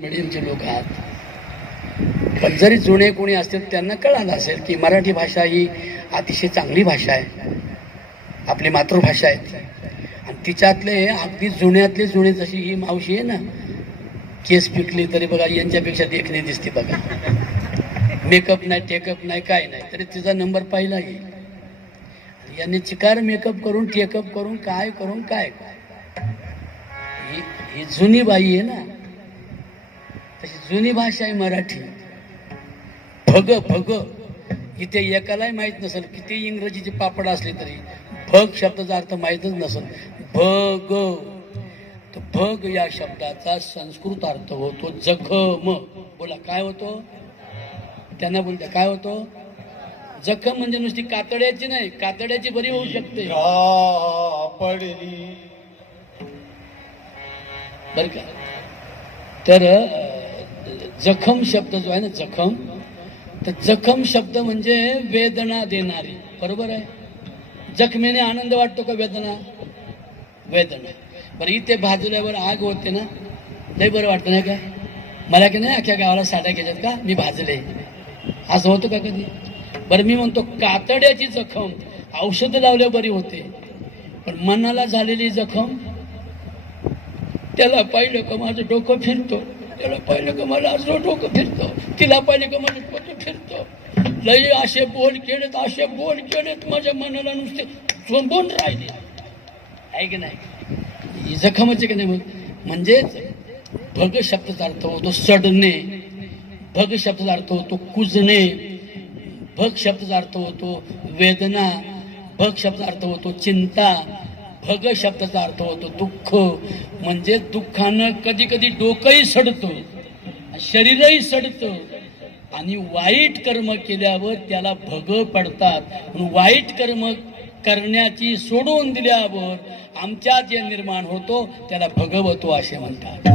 मिडियमचे लोक आहात, पण जरी जुने कोणी असतील त्यांना कळालं असेल की मराठी भाषा ही अतिशय चांगली भाषा आहे, आपली मातृभाषा आहे ती. आणि तिच्यातले अगदी जुन्यातले जुने, जशी ही मावशी आहे ना, केस पिकली तरी बघा यांच्यापेक्षा देखणी दिसते बघा, मेकअप नाही टेकअप नाही काय नाही तरी तिचा नंबर पहिला येईल. यांनी चिकार मेकअप करून टेकअप करून काय ही जुनी बाई आहे ना, तशी जुनी भाषा आहे मराठी. भग भग इथे एकालाही माहीत नसेल, किती इंग्रजीचे पापड असले तरी भग शब्दाचा अर्थ माहीतच नसेल. भग, तर भग या शब्दाचा संस्कृत अर्थ होतो जखम. बोला काय होतो, त्यांना बोलता काय होतो? जखम म्हणजे नुसती कातड्याची नाही, कातड्याची बरी होऊ शकते बर का. तर जखम शब्द जो आहे ना, जखम, तर जखम शब्द म्हणजे वेदना देणारी, बरोबर आहे. जखमेने आनंद वाटतो का वेदना? वेदना. बरं इथे भाजल्यावर आग होते ना, लय बरं वाटतं नाही का? मला की नाही अख्ख्या गावाला साड्या घ्यायच्यात का मी भाजले, असं होतं का कधी? बरं मी म्हणतो कातड्याची जखम औषध लावल्या बरी होते, पण मनाला झालेली जखम, त्याला पाहिलं का माझं डोकं फिरतो, त्याला पाहिलं का मला असं डोकं फिरतो, तिला पाहिलं का माझं डोकं फिरतो. लय असे बोल केलेत माझ्या मनाला नुसते झोंबून राहिले, आहे की नाही? ही जखमाचे की नाही? म्हणजेच भग शब्दाचा अर्थ होतो सडणे, भग शब्दाचा अर्थ होतो कुजणे, भग शब्दाचा अर्थ होतो वेदना, भग शब्दाचा अर्थ होतो चिंता, भग शब्दाचा अर्थ होतो दुःख. म्हणजे दुःखानं कधी कधी डोकंही सडतं, शरीरही सडतं, आणि वाईट कर्म केल्यावर त्याला भग पडतात. म्हणून वाईट कर्म करण्याची सोडून दिल्यावर आमच्यात जे निर्माण होतो त्याला भगवतो असे म्हणतात.